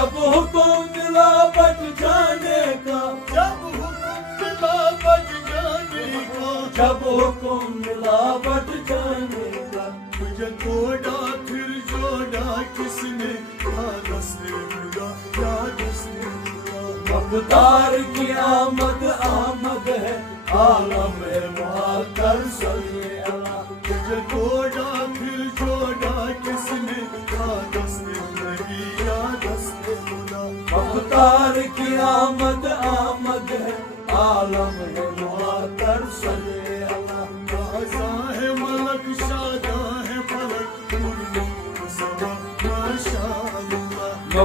جب حکم ملا بچ جانے کا، جب حکم ملا بچ جانے کا، جب حکم ملا بچ جانے کا، تجھے توڑا پھر جوڑا کس نے، یا دست خدا یا دست خدا۔ مقدار کی آمد آمد ہے، عالم معطر صلی اللہ۔ تجھے توڑا پھر جوڑا کس نے، یا دست نبی یا دست خدا۔ مقدار کی آمد آمد ہے، عالم معطر صلی اللہ۔ تازہ ہے ملک شاداں ہے فلک، سوا ماشاء اللہ۔